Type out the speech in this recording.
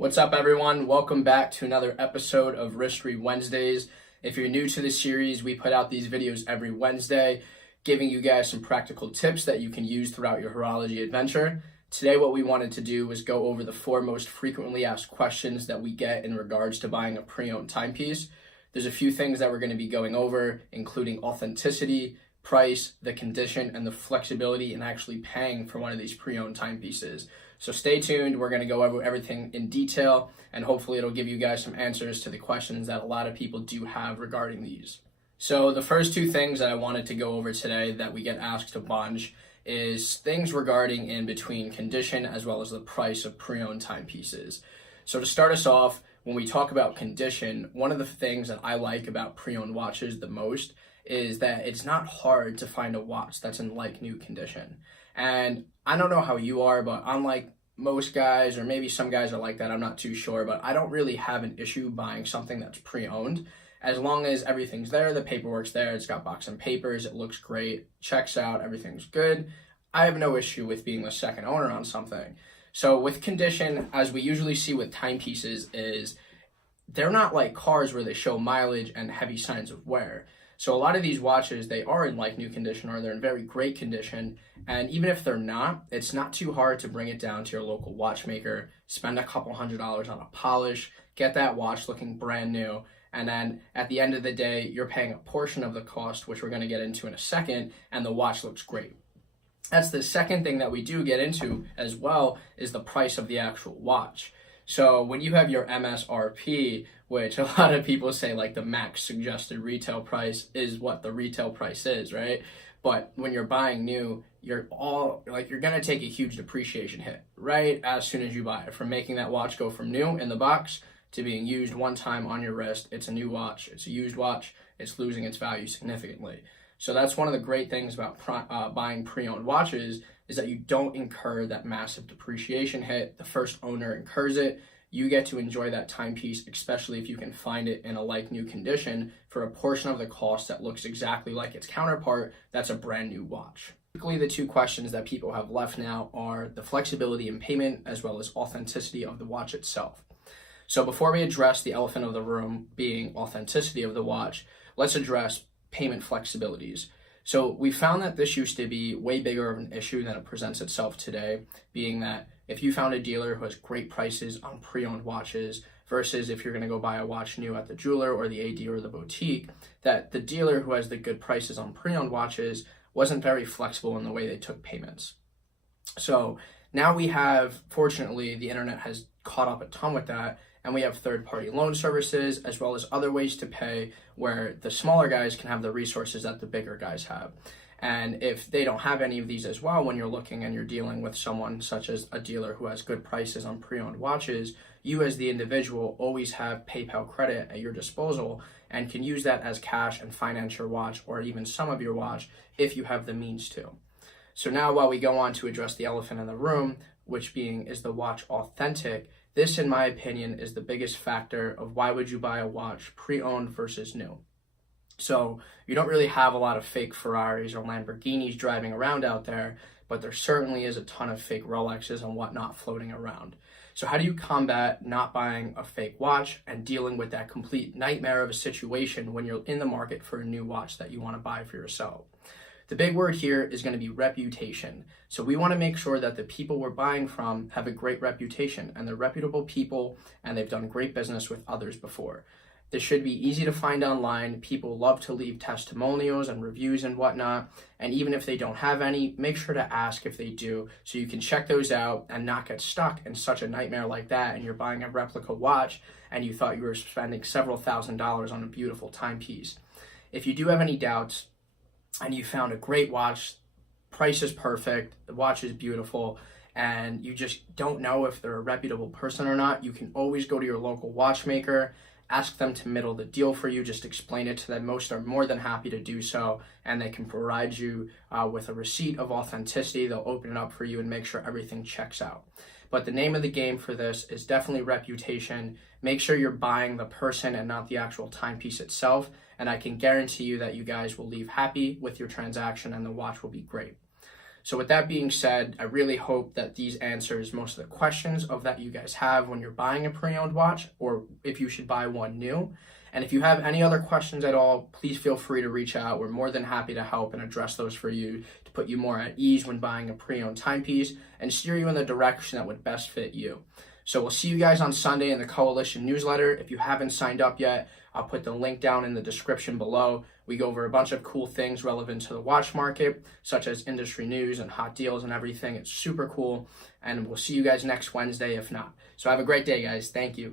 What's up, everyone? Welcome back to another episode of Wristre Wednesdays. If you're new to this series, we put out these videos every Wednesday, giving you guys some practical tips that you can use throughout your horology adventure. Today, what we wanted to do was go over the 4 most frequently asked questions that we get in regards to buying a pre-owned timepiece. There's a few things that we're going to be going over, including authenticity, price, the condition, and the flexibility in actually paying for one of these pre-owned timepieces. So stay tuned. We're going to go over everything in detail, and hopefully it'll give you guys some answers to the questions that a lot of people do have regarding these. So the first 2 things that I wanted to go over today that we get asked a bunch is things regarding in between condition as well as the price of pre-owned timepieces. So to start us off, when we talk about condition, one of the things that I like about pre-owned watches the most is that it's not hard to find a watch that's in like new condition. And I don't know how you are, but unlike most guys, or maybe some guys are like that, I'm not too sure, but I don't really have an issue buying something that's pre-owned. As long as everything's there, the paperwork's there, it's got box and papers, it looks great, checks out, everything's good, I have no issue with being the second owner on something. So with condition, as we usually see with timepieces, is they're not like cars where they show mileage and heavy signs of wear. So a lot of these watches, they are in like new condition or they're in very great condition. And even if they're not, it's not too hard to bring it down to your local watchmaker, spend a couple $100s on a polish, get that watch looking brand new. And then at the end of the day, you're paying a portion of the cost, which we're going to get into in a second, and the watch looks great. That's the second thing that we do get into as well, is the price of the actual watch. So when you have your MSRP, which a lot of people say like the max suggested retail price is what the retail price is, right? But when you're buying new, you're gonna take a huge depreciation hit right as soon as you buy it. From making that watch go from new in the box to being used one time on your wrist, it's a new watch, it's a used watch, it's losing its value significantly. So that's one of the great things about buying pre-owned watches, is that you don't incur that massive depreciation hit. The first owner incurs it. You get to enjoy that timepiece, especially if you can find it in a like new condition for a portion of the cost that looks exactly like its counterpart that's a brand new watch. Typically, the 2 questions that people have left now are the flexibility in payment as well as authenticity of the watch itself. So before we address the elephant of the room being authenticity of the watch, let's address payment flexibilities. So we found that this used to be way bigger of an issue than it presents itself today, being that if you found a dealer who has great prices on pre-owned watches versus if you're going to go buy a watch new at the jeweler or the AD or the boutique, that the dealer who has the good prices on pre-owned watches wasn't very flexible in the way they took payments. So now we have, fortunately, the internet has caught up a ton with that, and we have third-party loan services as well as other ways to pay where the smaller guys can have the resources that the bigger guys have. And if they don't have any of these as well, when you're looking and you're dealing with someone such as a dealer who has good prices on pre-owned watches, you as the individual always have PayPal credit at your disposal and can use that as cash and finance your watch or even some of your watch if you have the means to. So now while we go on to address the elephant in the room, which being, is the watch authentic? This, in my opinion, is the biggest factor of why would you buy a watch pre-owned versus new. So you don't really have a lot of fake Ferraris or Lamborghinis driving around out there, but there certainly is a ton of fake Rolexes and whatnot floating around. So how do you combat not buying a fake watch and dealing with that complete nightmare of a situation when you're in the market for a new watch that you want to buy for yourself? The big word here is going to be reputation. So we want to make sure that the people we're buying from have a great reputation and they're reputable people and they've done great business with others before. This should be easy to find online. People love to leave testimonials and reviews and whatnot. And even if they don't have any, make sure to ask if they do so you can check those out and not get stuck in such a nightmare like that and you're buying a replica watch and you thought you were spending several $1,000s on a beautiful timepiece. If you do have any doubts, and you found a great watch, price is perfect, the watch is beautiful, and you just don't know if they're a reputable person or not, you can always go to your local watchmaker, ask them to middle the deal for you, just explain it to them. Most are more than happy to do so, and they can provide you with a receipt of authenticity. They'll open it up for you and make sure everything checks out. But the name of the game for this is definitely reputation. Make sure you're buying the person and not the actual timepiece itself. And I can guarantee you that you guys will leave happy with your transaction and the watch will be great. So with that being said, I really hope that these answers most of the questions that you guys have when you're buying a pre-owned watch, or if you should buy one new. And if you have any other questions at all, please feel free to reach out. We're more than happy to help and address those for you to put you more at ease when buying a pre-owned timepiece and steer you in the direction that would best fit you. So we'll see you guys on Sunday in the Coalition newsletter. If you haven't signed up yet, I'll put the link down in the description below. We go over a bunch of cool things relevant to the watch market, such as industry news and hot deals and everything. It's super cool. And we'll see you guys next Wednesday if not. So have a great day, guys. Thank you.